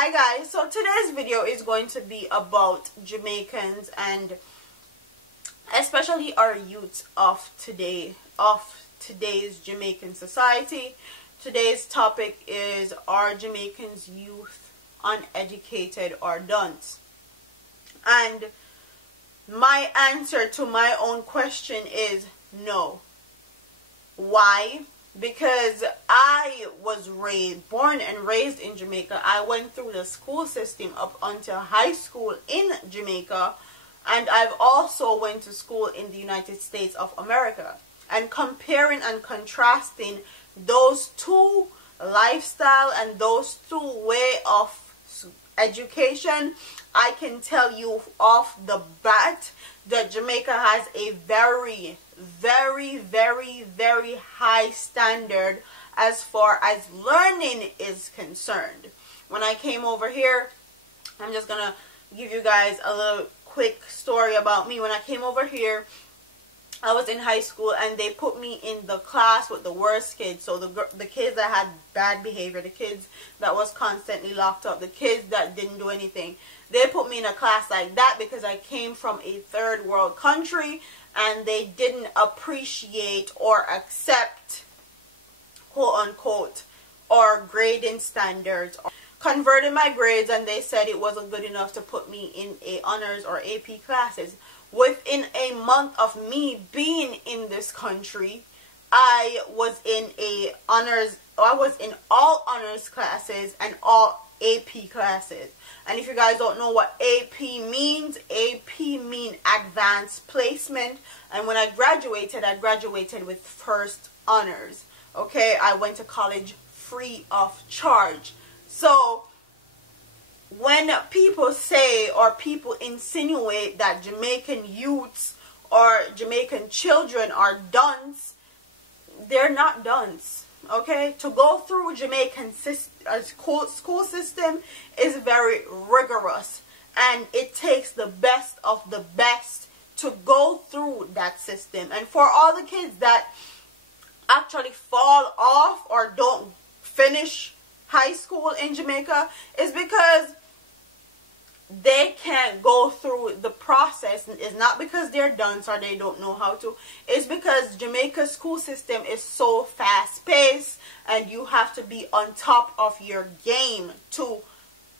Hi guys, so today's video is going to be about Jamaicans and especially our youths of today's Jamaican society. Today's topic is, are Jamaicans youth uneducated or dunce? And my answer to my own question is no. Why? Because I was born and raised in Jamaica. I went through the school system up until high school in Jamaica, and I've also went to school in the United States of America. And comparing and contrasting those two lifestyle and those two way of education, I can tell you off the bat that Jamaica has a very high standard as far as learning is concerned. When I came over here, I'm just gonna give you guys a little quick story about me. When I came over here, I was in high school and they put me in the class with the worst kids. So the kids that had bad behavior, the kids that was constantly locked up, the kids that didn't do anything. They put me in a class like that because I came from a third world country and they didn't appreciate or accept, quote unquote, our grading standards. Converted my grades, and they said it wasn't good enough to put me in a honors or AP classes. Within a month of me being in this country, I was in all honors classes and all AP classes. And if you guys don't know what AP means, AP means advanced placement. And when I graduated with first honors. Okay, I went to college free of charge. So when people say or people insinuate that Jamaican youths or Jamaican children are dunce, they're not dunce. Okay, to go through Jamaican school system is very rigorous, and it takes the best of the best to go through that system. And for all the kids that actually fall off or don't finish high school in Jamaica, is because they can't go through the process. It's not because they're dunce or they don't know how to. It's because Jamaica's school system is so fast paced and you have to be on top of your game to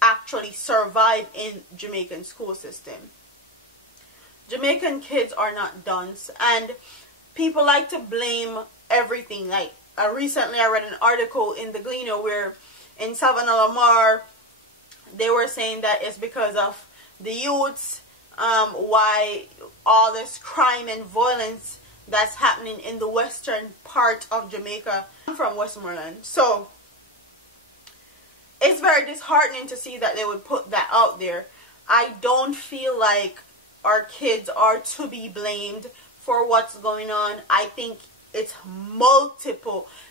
actually survive in Jamaican school system. Jamaican kids are not dunce, and people like to blame everything. Like recently I read an article in the Gleaner where in Savannah Lamar they were saying that it's because of the youths, why all this crime and violence that's happening in the western part of Jamaica. I'm from Westmoreland, so it's very disheartening to see that they would put that out there. I don't feel like our kids are to be blamed for what's going on. I think it's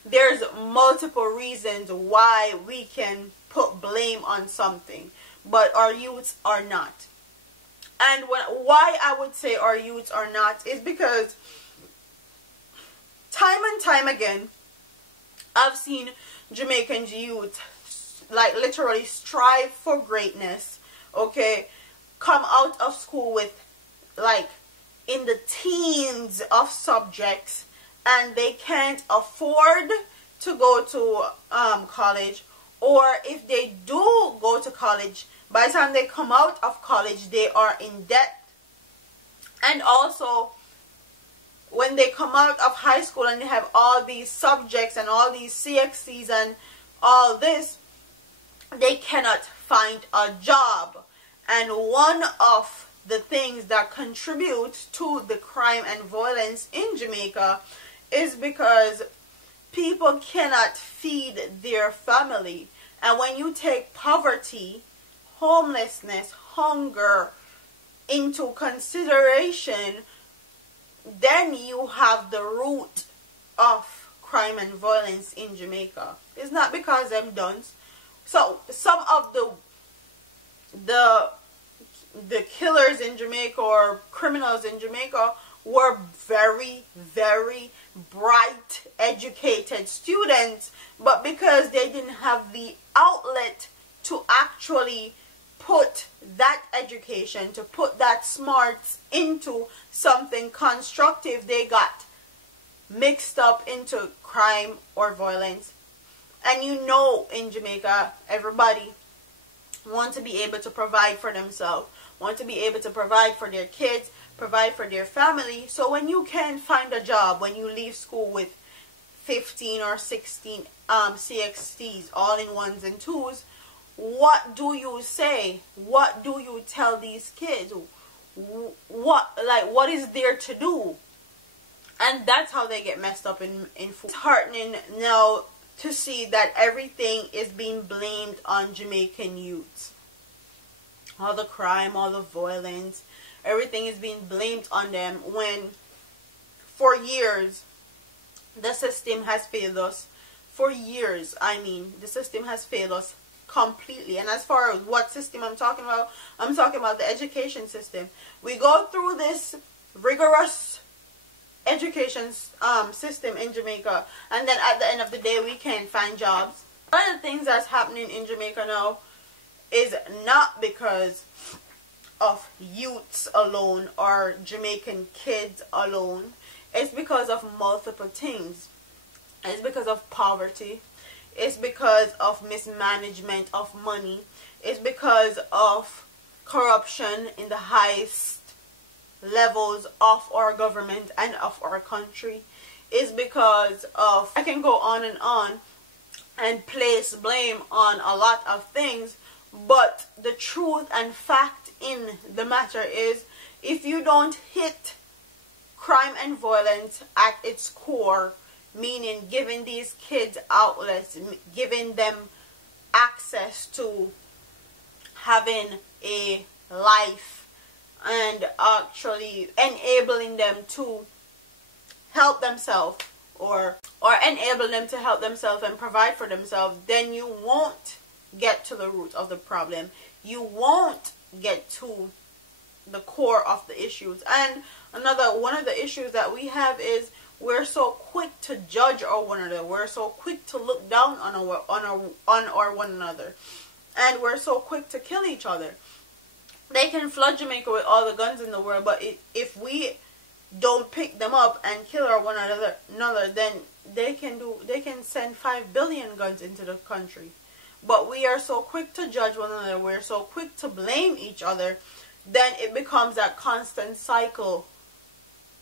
there's multiple reasons why we can put blame on something, but our youths are not. And why I would say our youths are not is because time and time again I've seen Jamaican youth like literally strive for greatness, okay, come out of school with like in the teens of subjects, and they can't afford to go to college, or if they do go to college, by the time they come out of college they are in debt. And also when they come out of high school and they have all these subjects and all these CXCs and all this, they cannot find a job. And one of the things that contribute to the crime and violence in Jamaica is because people cannot feed their family. And when you take poverty, homelessness, hunger into consideration, then you have the root of crime and violence in Jamaica. It's not because them dunce. So some of the killers in Jamaica or criminals in Jamaica were very bright, educated students, but because they didn't have the outlet to actually put that education, to put that smarts into something constructive, they got mixed up into crime or violence. And you know, in Jamaica, everybody want to be able to provide for themselves, want to be able to provide for their kids, provide for their family. So when you can't find a job, when you leave school with 15 or 16 CXTs, all in ones and twos, what do you say? What do you tell these kids? What is there to do? And that's how they get messed up in food. It's heartening now to see that everything is being blamed on Jamaican youths. All the crime, all the violence, everything is being blamed on them, when for years the system has failed us. For years, I mean, the system has failed us completely. And as far as what system I'm talking about the education system. We go through this rigorous education system in Jamaica, and then at the end of the day we can't find jobs. One of the things that's happening in Jamaica now is not because of youths alone or Jamaican kids alone. It's because of multiple things. It's because of poverty. It's because of mismanagement of money. It's because of corruption in the highest levels of our government and of our country. Is because of, I can go on and place blame on a lot of things, but the truth and fact in the matter is, if you don't hit crime and violence at its core, meaning giving these kids outlets, giving them access to having a life, and actually enabling them to help themselves, or enable them to help themselves and provide for themselves, then you won't get to the root of the problem. You won't get to the core of the issues. And one of the issues that we have is we're so quick to judge one another. We're so quick to look down on our one another, and we're so quick to kill each other. They can flood Jamaica with all the guns in the world, but if we don't pick them up and kill one another, then they can send 5 billion guns into the country. But we are so quick to judge one another, we're so quick to blame each other, then it becomes that constant cycle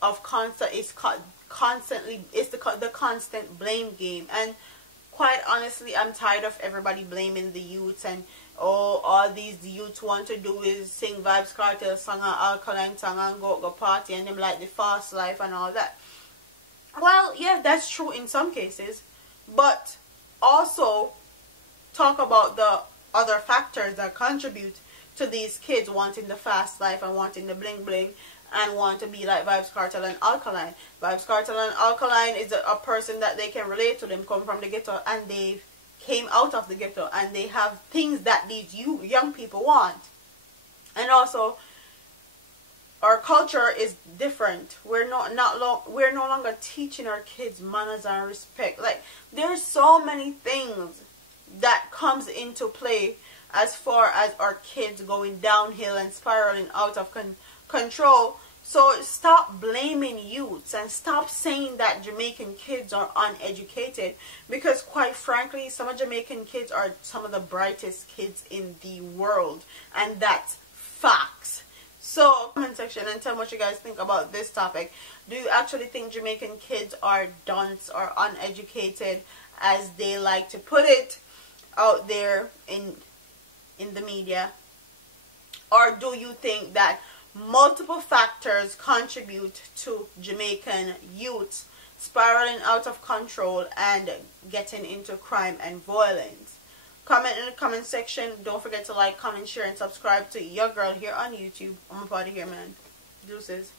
of the constant blame game. And quite honestly, I'm tired of everybody blaming the youths, and all these youths want to do is sing Vybz Kartel song and Alkaline song and go party, and them like the fast life and all that. Well, yeah, that's true in some cases, but also talk about the other factors that contribute to these kids wanting the fast life and wanting the bling bling and want to be like Vybz Kartel and Alkaline. Vybz Kartel and Alkaline is a person that they can relate to. Them come from the ghetto, and they came out of the ghetto, and they have things that these young people want. And also, our culture is different. We're no longer teaching our kids manners and respect. Like, there's so many things that comes into play as far as our kids going downhill and spiraling out of control. So stop blaming youths and stop saying that Jamaican kids are uneducated, because quite frankly, some of Jamaican kids are some of the brightest kids in the world, and that's facts. So comment section and tell me what you guys think about this topic. Do you actually think Jamaican kids are dunce or uneducated, as they like to put it out there in the media? Or do you think that multiple factors contribute to Jamaican youths spiraling out of control and getting into crime and violence? Comment in the comment section. Don't forget to like, comment, share, and subscribe to your girl here on YouTube. I'm about to here, man. Deuces.